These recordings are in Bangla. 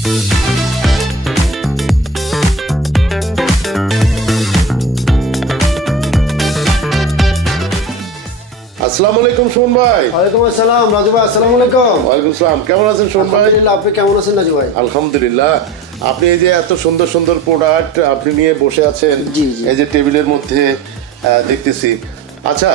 আসসালামু আলাইকুম সুমন ভাই। ওয়ালাইকুম আসসালাম রাজু ভাই। আসসালামু আলাইকুম। ওয়ালাইকুম সালাম। কেমন আছেন সুমন ভাই? আলহামদুলিল্লাহ, আপনি কেমন আছেন রাজু ভাই? আলহামদুলিল্লাহ। আপনি এই যে এত সুন্দর সুন্দর প্রোডাক্ট আপনি নিয়ে বসে আছেন, জি, জি। এই যে টেবিলের মধ্যে দেখতেছি। আচ্ছা,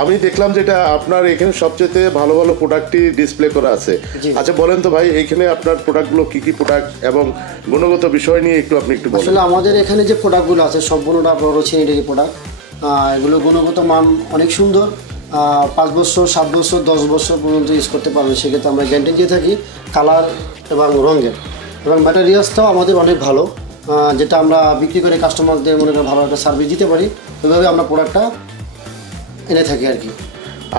আমি দেখলাম যেটা আপনার এখানে সবচেয়ে ভালো ভালো প্রোডাক্টই ডিসপ্লে করা আছে। জি। আচ্ছা বলেন তো ভাই, এখানে আপনার প্রোডাক্টগুলো কি কি প্রোডাক্ট এবং গুণগত বিষয় নিয়ে আপনি একটু বলেন। আসলে আমাদের এখানে যে প্রোডাক্টগুলো আছে সম্পূর্ণটা আপনার ছেনিটারি প্রোডাক্ট। এগুলো গুণগত মান অনেক সুন্দর। 5 বছর 7 বছর 10 বছর পর্যন্ত ইউজ করতে পারবেন, সেক্ষেত্রে আমরা গ্যারান্টি দিয়ে থাকি কালার এবং রঙের। এবং ম্যাটেরিয়ালসটাও আমাদের অনেক ভালো, যেটা আমরা বিক্রি করে কাস্টমারদের মনে করেন ভালো একটা সার্ভিস দিতে পারি। ওইভাবে আমরা প্রোডাক্টটা এনে থাকি আর কি।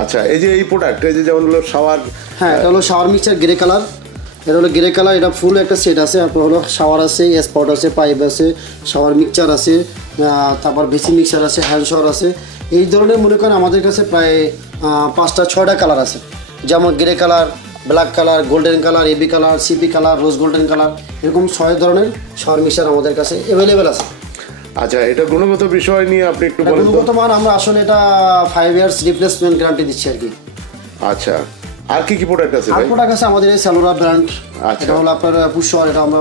আচ্ছা, এই যে এই প্রোডাক্ট, এই যে যেমন হলো শাওয়ার, হ্যাঁ, এটা হলো শাওয়ার মিক্সার গ্রে কালার। এটা হলো গ্রে কালার, এটা ফুল একটা সেট আছে। আপনার হলো শাওয়ার আছে, স্পট আছে, পাইপ আছে, শাওয়ার মিক্সার আছে, তারপর বেসি মিক্সার আছে, হ্যান্ড শাওয়ার আছে। এই ধরনের মনে করেন আমাদের কাছে প্রায় 5টা-6টা কালার আছে, যেমন grey colour, black colour, golden colour, AB colour, CP colour, rose golden colour, এরকম 6 ধরনের শাওয়ার মিক্সার আমাদের কাছে অ্যাভেলেবেল আছে। আচ্ছা, এটা গুণগত বিষয় নিয়ে আপনি একটু বলেন। গুণগত মান আমরা আসলে এটা 5 ইয়ার্স রিপ্লেসমেন্ট গ্যারান্টি দিচ্ছি আর কি। আচ্ছা, আর কি কি প্রোডাক্ট আছে ভাই? প্রোডাক্ট আছে আমাদের এই সেলোরা ব্র্যান্ড। আচ্ছা। এটা হলো আপনার পুষ্পার, এটা আমরা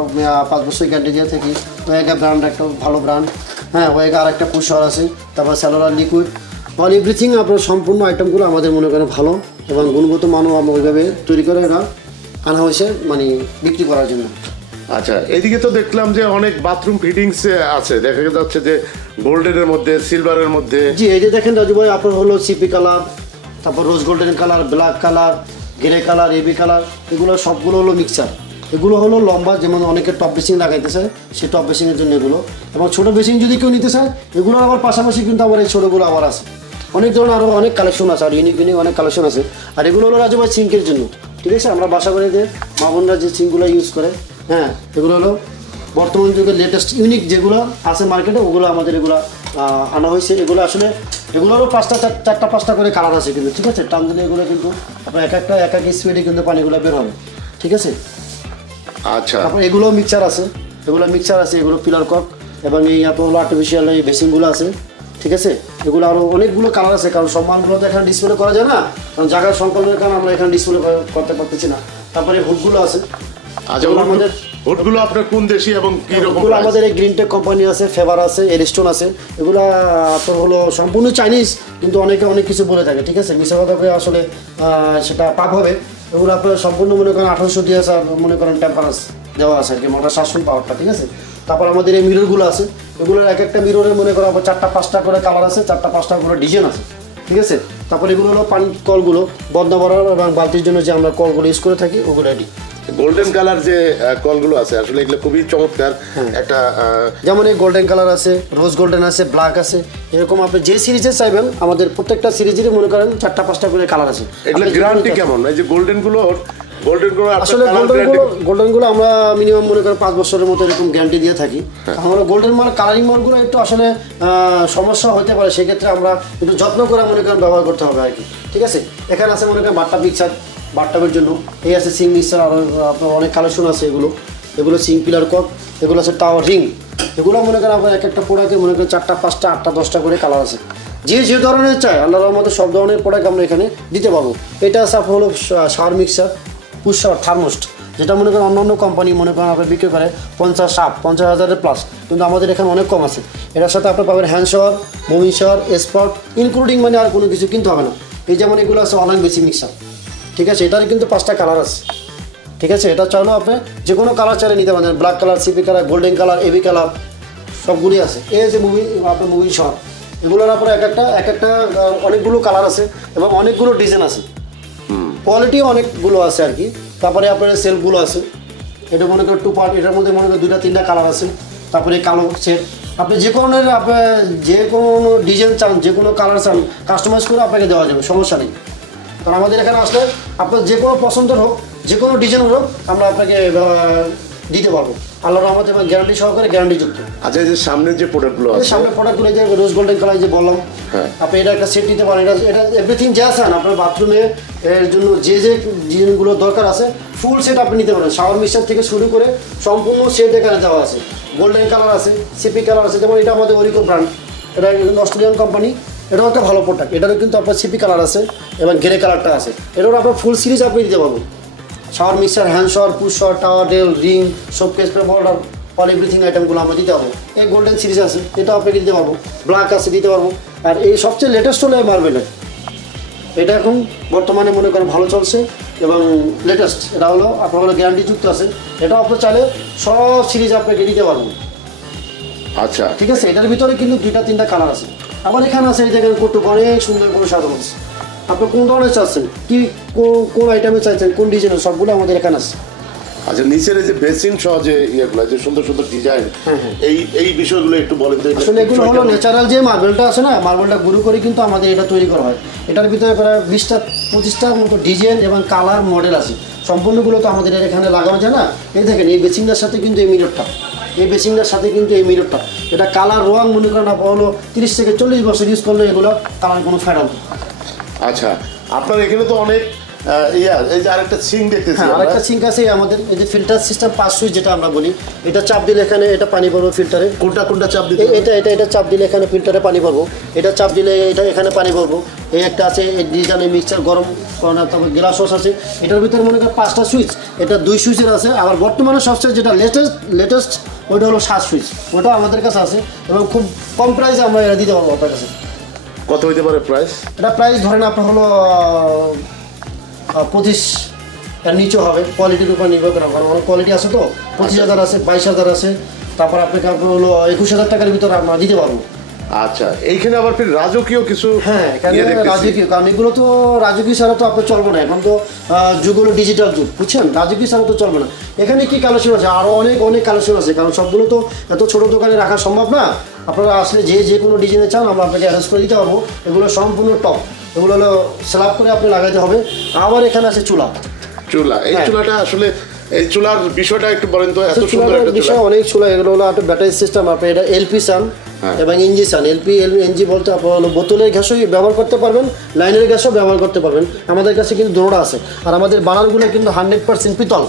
5 বছর গ্যারান্টি দিয়ে থাকি। ওয়েগা ব্র্যান্ড একটা ভালো ব্র্যান্ড। হ্যাঁ, ওয়েগা আর একটা পুষ্পার আছে। তারপর সেলোরা লিকুইড, অল এভরিথিং আপনার সম্পূর্ণ আইটেমগুলো আমাদের মনে করেন ভালো এবং গুণগত মানও আমরা ওইভাবে তৈরি করে এটা আনা হয়েছে মানে বিক্রি করার জন্য। আচ্ছা, এদিকে তো দেখলাম যে অনেক বাথরুম ফিটিংস আছে, দেখা যাচ্ছে যে গোল্ডেনের মধ্যে, সিলভারের মধ্যে। জি, এই যে দেখেন রাজু ভাই, আপনার হলো সিপি কালার, তারপর rose golden colour, black colour, grey colour, AB colour, এগুলো সবগুলো হলো মিক্সার। এগুলো হলো লম্বা, যেমন অনেকে টপ বেসিং লাগাইতে চায়, সেই টপ বেসিংয়ের জন্য এগুলো। এবং ছোটো বেসিং যদি কেউ নিতে চায়, এগুলো আবার পাশাপাশি কিন্তু আমার এই ছোটোগুলো আবার আছে। অনেক ধরনের আরও অনেক কালেকশন আছে, আর ইউনিক ইউনিক অনেক কালেকশন আছে। আর এগুলো হলো রাজু ভাই সিঙ্কের জন্য, ঠিক আছে? আমরা বাসা বাড়িতে মা বোনরা যে সিঙ্কগুলো ইউজ করে, হ্যাঁ, এগুলো হলো বর্তমান যুগের লেটেস্ট ইউনিক যেগুলো আছে মার্কেটে, ওগুলো আমাদের এগুলো আনা হয়েছে। এগুলো আসলে এগুলোরও 4টা করে কালার আছে কিন্তু, ঠিক আছে? টান দিলে এগুলো কিন্তু আপনার এক এক স্পিডে কিন্তু পানিগুলো বের হবে, ঠিক আছে? আচ্ছা, তারপর এগুলো মিক্সার আছে, এগুলো পিলার কক এবং এই আপনার হলো আর্টিফিশিয়াল এই বেসিনগুলো আছে, ঠিক আছে? এগুলো আরও অনেকগুলো কালার আছে, কারণ সব মানগুলো তো এখানে ডিসপ্লে করা যায় না, কারণ জায়গার সংকলনের কারণে আমরা এখানে ডিসপ্লে করতে পারতেছি না। তারপরে হুডগুলো আছে। আচ্ছা, আমাদের হুডগুলো আপনার কোন দেশি এবং কি রকম? আমাদের এই গ্রিনটেক কোম্পানি আছে, ফেভার আছে, এরিস্টোন আছে। এগুলো আপনার হলো সম্পূর্ণ চাইনিজ, কিন্তু অনেকে অনেক কিছু বলে থাকে, ঠিক আছে? মিশা কথা করে আসলে সেটা পাপ হবে। এগুলো আপনার সম্পূর্ণ মনে করেন 1800 দিয়ে আছে, মনে করেন টেম্পারেচার দেওয়া আছে আর কি, মোটর শাসন পাওয়ারটা, ঠিক আছে? তারপর আমাদের এই মিররগুলো আছে। এগুলোর এক একটা মিররে মনে করেন 4টা-5টা করে কালার আছে, 4টা-5টা করে ডিজাইন আছে, ঠিক আছে? তারপর এগুলো হলো পানি কলগুলো বন্ধ করার এবং বালতির জন্য যে আমরা কলগুলো ইউজ করে থাকি, ওগুলো রেডি। গোল্ডেন কালার যে কলগুলো আছে, আসলে এগুলো খুবই চমৎকার একটা। যেমন এই গোল্ডেন কালার আছে, রোজ গোল্ডেন আছে, ব্ল্যাক আছে, এরকম আপনি যে সিরিজে চাইবেন আমাদের প্রত্যেকটা সিরিজেরই মনে করেন 4টা-5টা করে কালার আছে। এগুলো গ্যারান্টি কেমন? এই যে গোল্ডেনগুলো আসলে গোল্ডেনগুলো আমরা মিনিমাম মনে করেন 5 বছরের মতো এরকম গ্যারান্টি দিয়ে থাকি। আমরা গোল্ডেন মাল কালারিং মালগুলো একটু আসলে সমস্যা হতে পারে, সেক্ষেত্রে আমরা একটু যত্ন করে মনে করেন ব্যবহার করতে হবে আর কি, ঠিক আছে? এখানে আছে মনে করেন বাথটাব মিক্সার, বাথটাবের জন্য এই আছে সিং মিক্সার, আর আপনার অনেক কালেকশন আছে। এগুলো সিং পিলার কক, এগুলো আছে টাওয়ার রিং। এগুলো মনে করেন আপনার এক একটা প্রোডাক্টে মনে করেন 4টা-5টা 8টা-10টা করে কালার আছে। যে ধরনের চাই আল্লাহর রহমতে সব ধরনের প্রোডাক্ট আমরা এখানে দিতে পারবো। এটা আছে আপনার হলো শাওয়ার মিক্সার পুশ শাওয়ার থার্মোস্ট, যেটা মনে করেন অন্যান্য কোম্পানি মনে করেন আপনার বিক্রি করে 50,000 প্লাস, কিন্তু আমাদের এখানে অনেক কম আছে। এটার সাথে আপনি পাবেন hand shower, moving shower, spot including, মানে আর কোনো কিছু কিনতে হবে না। এই যেমন এগুলো আছে অনলাইন বেসি মিক্সার, ঠিক আছে? এটার কিন্তু 5টা কালার আছে, ঠিক আছে? এটা চাইলেও আপনি যে কোনো কালার চাইলে নিতে পারেন, black colour, CP colour, golden colour, AB colour, সবগুলি আছে। এই যে আপনার মুভিং শাওয়ার, এগুলোর আপনার এক একটা অনেকগুলো কালার আছে এবং অনেকগুলো ডিজাইন আছে, কোয়ালিটিও অনেকগুলো আছে আর কি। তারপরে আপনার সেলফগুলো আছে, এটা মনে করেন 2 পার্ট, এটার মধ্যে মনে করেন 2টা-3টা কালার আছে। তারপরে কালো সেট, আপনি যে কোনো ডিজাইন চান, যে কোনো কালার চান, কাস্টমাইজ করে আপনাকে দেওয়া যাবে, সমস্যা নেই। কারণ আমাদের এখানে আসলে আপনার যে কোনো পছন্দের হোক, যে কোনো ডিজাইনের হোক, আমরা আপনাকে দিতে পারবো আল্লাহর রহমতে এবং গ্যারান্টি সহকারে, গ্যারান্টি যুক্ত। আচ্ছা, এই যে সামনের যে প্রোডাক্টগুলো আছে, সামনে প্রোডাক্টগুলো যে রোজ গোল্ডেন কালার যে বললাম, আপনি এটা একটা সেট দিতে পারেন। এটা এভরিথিং যা আছেন আপনার বাথরুমে এর জন্য যে জিনিসগুলো দরকার আছে ফুল সেট আপনি নিতে পারেন। শাওয়ার মিক্সার থেকে শুরু করে সম্পূর্ণ সেট এখানে দেওয়া আছে। গোল্ডেন কালার আছে, সিপি কালার আছে, যেমন এটা আমাদের ওরিকো ব্র্যান্ড, এটা অস্ট্রেলিয়ান কোম্পানি, এটাও একটা ভালো প্রোডাক্ট। এটারও কিন্তু আপনার সিপি কালার আছে এবং গ্রে কালারটা আছে। এটারও আপনার ফুল সিরিজ আপনি দিতে পারবেন। Shower mixer, hand shower, push shower, towel ডেল, ring, showcase, border, all everything আইটেমগুলো আমরা দিতে পারবো। এই গোল্ডেন সিরিজ আছে, এটাও আপনাকে দিতে পারবো। ব্ল্যাক আছে, দিতে পারবো। আর এই সবচেয়ে লেটেস্ট হলো মার্বেলের, এটা এখন বর্তমানে মনে করেন ভালো চলছে এবং লেটেস্ট। এটা হলো আপনার হলো গ্যারান্টি যুক্ত আছে। এটাও আপনি চাইলে সব সিরিজ আপনাকে দিতে পারবো। আচ্ছা, ঠিক আছে। এটার ভিতরে কিন্তু 2-3টা কালার আছে। আমার এখানে আছে, এই দেখেন কৌতুক অনেক সুন্দর করে সাজানো আছে। আপনি কোন ধরনের চাচ্ছেন, কি কোন আইটেমে চাইছেন, কোন ডিজাইনের, সবগুলো আমাদের এখানে আছে। আচ্ছা, নিচের এই যে বেসিন সহ যে ইয়েগুলো, যে সুন্দর সুন্দর ডিজাইন, এই বিষয়গুলো একটু বলেন তো। আসলে এগুলো হলো ন্যাচারাল যে মার্বেলটা আছে না, মার্বেলটা গুঁড়ো করে কিন্তু আমাদের এটা তৈরি করা হয়। এটার ভিতরে প্রায় 20-25টার মতো ডিজাইন এবং কালার মডেল আছে। সম্পূর্ণগুলো তো আমাদের এখানে লাগানো যায় না। এই দেখেন, এই বেসিংটার সাথে কিন্তু এই মিররটা, এই বেসিংটার সাথে কিন্তু এই মিররটা, এটা কালার রং মনে করেন হলো 30 থেকে 40 বছর ইউজ করলে এগুলো কালার কোনো ফেরাল। আচ্ছা, আপনার এখানে তো অনেক এই যে আরেকটা সিঙ্ক দেখতেছি, আরেকটা সিঙ্ক আছে আমাদের, এই যে ফিল্টার সিস্টেম 5 সুইচ যেটা আমরা বলি, এটা চাপ দিলে এখানে এটা পানি পড়বে ফিল্টারে। কোনটা চাপ দিতে? এটা চাপ দিলে এখানে ফিল্টারে পানি পড়বো, এটা চাপ দিলে এটা এখানে পানি পড়বো। এই একটা আছে, এই ডিজাইনের মিক্সার গরম করার, তারপর গ্লাস ওয়াশ আছে। এটার ভিতরে মনে করেন 5টা সুইচ, এটা 2 সুইচের আছে। আবার বর্তমানে সবচেয়ে যেটা লেটেস্ট ওইটা হলো 7 সুইচ, ওটা আমাদের কাছে আছে এবং খুব কম প্রাইসে আমরা এটা দিতে পারবো আপনার কাছে। কত হইতে পারে প্রাইস? এটা প্রাইস ধরেন আপনার হলো 25 এর নিচে হবে, কোয়ালিটির উপর নির্ভর করে। কারণ অনেক কোয়ালিটি আছে তো, 25,000 আছে, 22,000 আছে, তারপর আপনাকে হলো 21,000 টাকার ভিতরে আমরা দিতে পারবো। আচ্ছা, এইখানে আবার ফির রাজকীয় কিছু, হ্যাঁ রাজকীয়, কারণ এগুলো তো রাজকীয় ছাড়া তো আপনার চলবে না। এখন তো যুগ হলো ডিজিটাল যুগ, বুঝছেন, রাজকীয় ছাড়া তো চলবে না। এখানে কি কালেকশন আছে, আরও অনেক কালেকশন আছে, কারণ সবগুলো তো এত ছোটো দোকানে রাখা সম্ভব না। আপনারা আসলে যে কোনো ডিজাইনে চান আমরা আপনাকে অ্যারেঞ্জ করে দিতে পারবো। এগুলো সম্পূর্ণ টপ, এগুলো হলো স্ল্যাব করে আপনি লাগাইতে হবে। আবার এখানে আছে চুলা। এই চুলাটা আসলে, এই চুলার বিষয়টা একটু বলেন তো। এত সুন্দর একটা বিষয়, অনেক চুলা। এগুলো হলো একটা ব্যাটারি সিস্টেম। আপনি এটা এলপি চান এবং এনজি চান। এনজি বলতে আপনার হলো বোতলের গ্যাসও ব্যবহার করতে পারবেন, লাইনের গ্যাসও ব্যবহার করতে পারবেন। আমাদের কাছে কিন্তু দুটোটা আছে। আর আমাদের বানানগুলো কিন্তু 100% পিতল।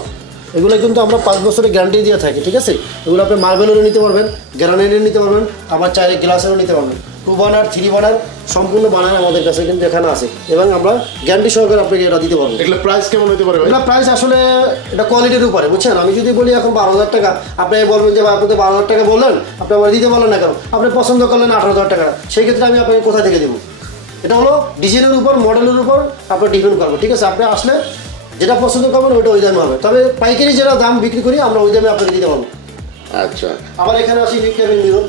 এগুলো কিন্তু আমরা 5 বছরের গ্যারান্টি দিয়ে থাকি। ঠিক আছে, এগুলো আপনি মার্বেলেরও নিতে পারবেন, গ্রানাইটেরও নিতে পারবেন, আবার চাইলে গ্লাসেরও নিতে পারবেন। 2 বার্নার 3 বার্নার সম্পূর্ণ বানান আমাদের কাছে কিন্তু এখানে আছে এবং আমরা গ্যারান্টি সহকারে আপনাকে এটা দিতে পারবো। এগুলো প্রাইস কেমন হতে পারে? এটা প্রাইস আসলে এটা কোয়ালিটির উপরে, বুঝছেন। আমি যদি বলি এখন 12,000 টাকা, আপনি বলবেন যে আপনি তো 12,000 টাকা বললেন, আপনি আমার দিতে বলেন না কেন, আপনি পছন্দ করলেন 18,000 টাকা, সেই ক্ষেত্রে আমি আপনাকে কোথা থেকে দেবো? এটা হলো ডিজাইনের উপর, মডেলের উপর আপনার ডিপেন্ড করবো। ঠিক আছে, আপনি আসলে যেটা পছন্দ করবেন ওইটা ওই দামে হবে, তবে পাইকারি যেটা দাম বিক্রি করি আমরা ওই দামে আপনাকে দিতে পারবো। আচ্ছা, আবার এখানে আসি নিকটেবিল মিরর,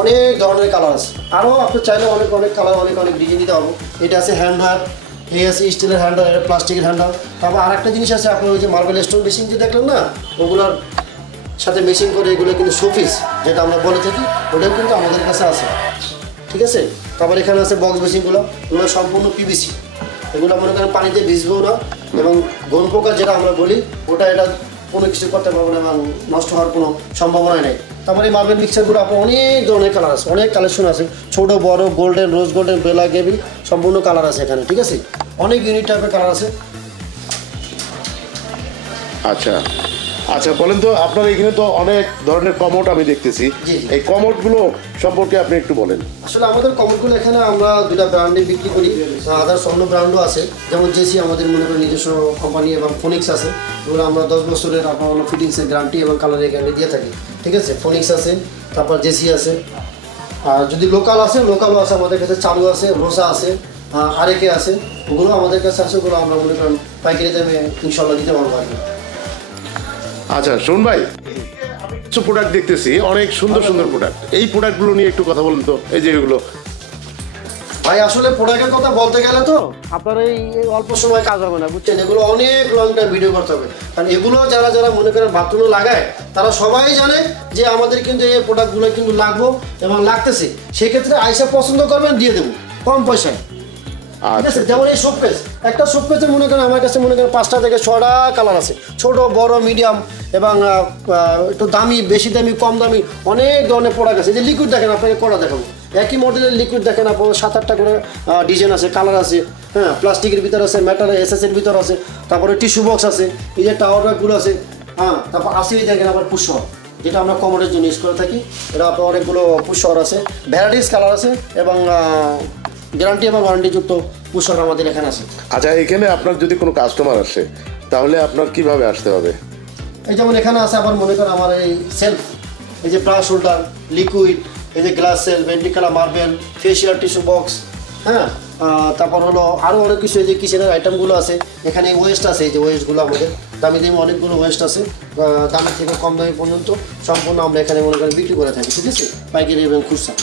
অনেক ধরনের কালার আছে। আরও আপনি চাইলে অনেক কালার, অনেক ডিজাইন দিতে পারবো। এটা আছে হ্যান্ডার, এই আছে স্টিলের হ্যান্ডার, এটা প্লাস্টিকের হ্যান্ডার। তারপর আরেকটা জিনিস আছে, আপনার ওই যে মার্বেল স্টোন মেশিন যে দেখলেন না, ওগুলোর সাথে মেশিন করে এগুলো কিন্তু শোপিস যেটা আমরা বলে থাকি, ওটাও কিন্তু আমাদের কাছে আছে। ঠিক আছে, তারপর এখানে আছে বক্স মেশিনগুলো, এগুলো সম্পূর্ণ পিভিসি। এগুলো মনে করেন পানিতে ভিজবেও না এবং ঘন পোকা যেটা আমরা বলি ওটা এটা কোনো কিছু করতে পারবো না এবং নষ্ট হওয়ার কোনো সম্ভাবনা নেই। তারপরে এই মার্বেল মিক্সারগুলো আপনার অনেক ধরনের কালার আছে, অনেক কালেকশন আছে, ছোটো বড়, গোল্ডেন, রোজ গোল্ডেন, বেলা গেবি, সম্পূর্ণ কালার আছে এখানে। ঠিক আছে, অনেক ইউনিক টাইপের কালার আছে। আচ্ছা, বলেন তো, আপনার এখানে তো অনেক ধরনের কমোড আমি দেখতেছি, এই কমোডগুলো সম্পর্কে আপনি একটু বলেন। আসলে আমাদের কমোডগুলো এখানে আমরা 2টা ব্র্যান্ডে বিক্রি করি, আদার্স অন্য ব্র্যান্ডও আছে, যেমন জেসি আমাদের মনে করেন নিজস্ব কোম্পানি এবং ফোনিক্স আছে। এগুলো আমরা 10 বছরের আপনার হলো ফিটিংসের গ্যারান্টি এবং কালারের গ্যারান্টি দিয়ে থাকি। ঠিক আছে, ফোনিক্স আছে, তারপর জেসি আছে। আর যদি লোকালও আছে আমাদের কাছে, চালু আছে, রোসা আছে, আরেকে আছে, ওগুলো আমাদের কাছে আছে। ওগুলো আমরা মনে করেন পাইকারি দামে ইনশাল্লাহ দিতে পারবো আর কি। আচ্ছা শুন ভাই, আমি কিছু প্রোডাক্ট দেখতেছি, অনেক সুন্দর প্রোডাক্ট। এই প্রোডাক্টগুলো নিয়ে একটু কথা বলুন তো। এই যে এগুলো ভাই, আসলে প্রোডাক্টের কথা বলতে গেলে তো আপনার এই অল্প সময় কাজ হবে না, বুঝছেন। এগুলো অনেক লং টাইম ভিডিও করতে হবে, কারণ এগুলো যারা মনে করেন বাথরুমে লাগায় তারা সবাই জানে যে আমাদের কিন্তু এই প্রোডাক্টগুলো কিন্তু লাগবো এবং লাগতেছে। সেক্ষেত্রে আইসা পছন্দ করবেন, দিয়ে দেবো কম পয়সায়। ঠিক আছে, যেমন এই শোকেস, একটা শোকেসে মনে করেন আমার কাছে মনে করেন 5টা থেকে 6টা কালার আছে, ছোট বড় মিডিয়াম এবং একটু দামি, বেশি দামি, কম দামি, অনেক ধরনের প্রোডাক্ট আছে। এই যে লিকুইড দেখেন, আপনাকে কটা দেখাবো, একই মডেলের লিকুইড দেখেন আপনার 7-8টা করে ডিজাইন আছে, কালার আছে, হ্যাঁ, প্লাস্টিকের ভিতর আছে, মেটাল এসএসের ভিতর আছে, তারপরে টিস্যু বক্স আছে, এই যে টাওয়ার ব্যাগগুলো আছে, হ্যাঁ, তারপর আসেই দেখেন আবার পুশ শহর, যেটা আমরা কমোডের জন্য ইউজ করে থাকি। এটা আপনার অনেকগুলো পুশ শহর আছে, ভ্যারাইটিস কালার আছে এবং গ্যারান্টি এবং ওয়ারেন্টিযুক্ত পুশ শহর আমাদের এখানে আছে। আচ্ছা, এখানে আপনার যদি কোনো কাস্টমার আসে তাহলে আপনার কিভাবে আসতে হবে? এই যেমন এখানে আছে আবার মনে করেন আমার এই সেলফ, এই যে ব্রাশ হোল্ডার, লিকুইড, এই যে গ্লাস সেল, ভেন্টিকালা মার্বেল, ফেশিয়াল টিস্যু বক্স, হ্যাঁ, তারপর হলো আরও অনেক কিছু, এই যে কিচেনের আইটেমগুলো আছে। এখানে ওয়েস্ট আছে, এই যে ওয়েস্টগুলো আমাদের দামি দামি অনেকগুলো ওয়েস্ট আছে, দামি থেকে কম দামি পর্যন্ত সম্পূর্ণ আমরা এখানে মনে করেন বিক্রি করে থাকি, ঠিক আছে, পাইকারি এবং খুচরা।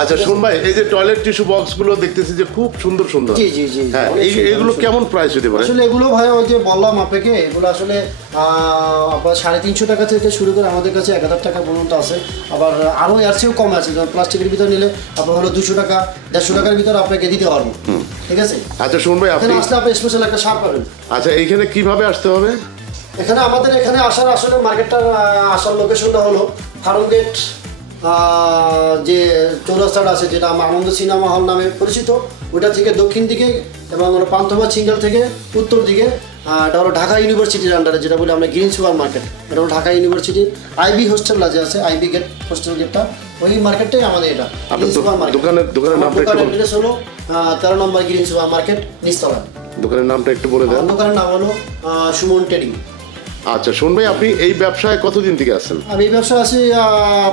আচ্ছা শুন ভাই, এই যে টয়লেট টিস্যু বক্স গুলো দেখতেছি যে খুব সুন্দর সুন্দর, জি জি জি, হ্যাঁ, এগুলো কেমন প্রাইস হতে পারে? আসলে এগুলো ভাই ওই যে বললাম আপনাকে, এগুলো আসলে আপনার 350 টাকা থেকে শুরু করে আমাদের কাছে 1000 টাকা পর্যন্ত আছে, আবার আরও এর চেয়েও কম আছে। যেমন প্লাস্টিকের ভিতর নিলে আপনার হলো 200 টাকা, 150 টাকার ভিতর আপনাকে দিতে পারবো, ঠিক আছে। আচ্ছা শুন ভাই, এখানে আসলে আপনি স্পেশাল একটা শার্ট পাবেন। আচ্ছা, এইখানে কিভাবে আসতে হবে? এখানে আমাদের এখানে আসার আসলে মার্কেটটার আসার লোকেশনটা হলো ফার্মগেট, যে চৌরাস্তাটা আছে, যেটা আনন্দ সিনেমা হল নামে পরিচিত, ওইটা থেকে দক্ষিণ দিকে, এবং হলো পান্থপথ সিঙ্গেল থেকে উত্তর দিকে, এটা হলো ঢাকা ইউনিভার্সিটির আন্ডারে, যেটা বলি আমরা গ্রিন সুপার মার্কেট। এটা হলো ঢাকা ইউনিভার্সিটির আইবি হোস্টেল যে আছে, আইবি গেট, হোস্টেল গেটটা, ওই মার্কেটটাই আমাদের এটা গ্রিন সুপার মার্কেট। দোকানের অ্যাড্রেস হলো 13 নম্বর গ্রিন সুপার মার্কেট, নিচতলা। দোকানের নামটা একটু বলে দেন। দোকানের নাম হলো সুমন ট্রেডিং। আচ্ছা শুন ভাই, আপনি এই ব্যবসায় কতদিন থেকে আছেন? আমি এই ব্যবসা আছি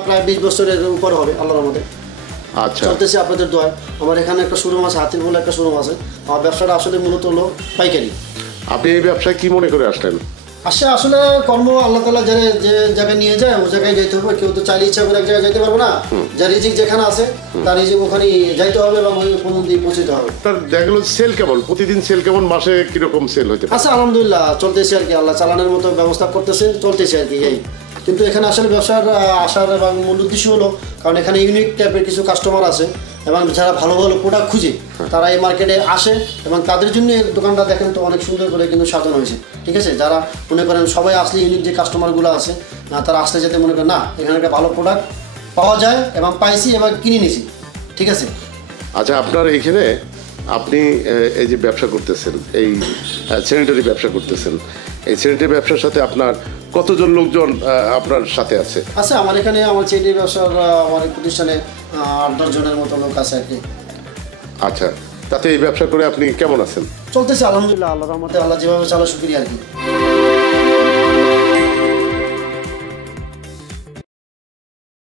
প্রায় 20 বছরের উপর হবে আল্লাহর রহমতে। আচ্ছা, চলতেছি আপনাদের দোয়ায়। আমার এখানে একটা শোরুম আছে, হাতির বলে একটা শোরুম আছে। আমার ব্যবসাটা আসলে মূলত হলো পাইকারি। আপনি এই ব্যবসায় কি মনে করে আসলেন? আসলে কর্ম আল্লাহ তাআলা যে জায়গায় নিয়ে যায় ও জায়গায় যাইতে হবে। কেউ তো চাইলে ইচ্ছা করে এক জায়গায় যাইতে পারবে না। যার রিজিক যেখানে আছে তার রিজিক ওখানে যাইতে হবে এবং ওই পর্যন্ত পৌঁছতে হবে। তার দেখা গেল সেল কেমন, প্রতিদিন সেল কেমন, মাসে কিরকম সেল হইতে পারে? আচ্ছা আলহামদুলিল্লাহ চলতেছে আর কি, আল্লাহ চালানোর মতো ব্যবস্থা করতেছে, চলতেছে আর কি এই। কিন্তু এখানে আসলে ব্যবসার আসার এবং মূল উদ্দেশ্য হলো, কারণ এখানে ইউনিক টাইপের কিছু কাস্টমার আছে এবং যারা ভালো ভালো প্রোডাক্ট খুঁজে তারা এই মার্কেটে আসে, এবং তাদের জন্য দোকানটা দেখেন তো অনেক সুন্দর করে কিন্তু সাজানো হয়েছে, ঠিক আছে। যারা মনে করেন সবাই আসলে ইউনিক যে কাস্টমারগুলো আছে তারা আসতে যেতে মনে করেন না, এখানে একটা ভালো প্রোডাক্ট পাওয়া যায় এবং পাইছি এবং কিনে নিয়েছি, ঠিক আছে। আচ্ছা, আপনার এইখানে আপনি এই যে ব্যবসা করতেছেন, এই স্যানিটারি ব্যবসা করতেছেন, এই স্যানিটারি ব্যবসার সাথে আপনার কতজন লোকজন আপনার সাথে আছে? আচ্ছা, আমার এখানে আমার চেটি ব্যবসার আমার প্রতিষ্ঠানে 8-10 জনের মতো লোক আছে আর কি। আচ্ছা, তাতে এই ব্যবসা করে আপনি কেমন আছেন? চলতেছে আলহামদুলিল্লাহ, আল্লাহর রহমতে, আল্লাহ যেভাবে চালা শুকরিয়া আর কি।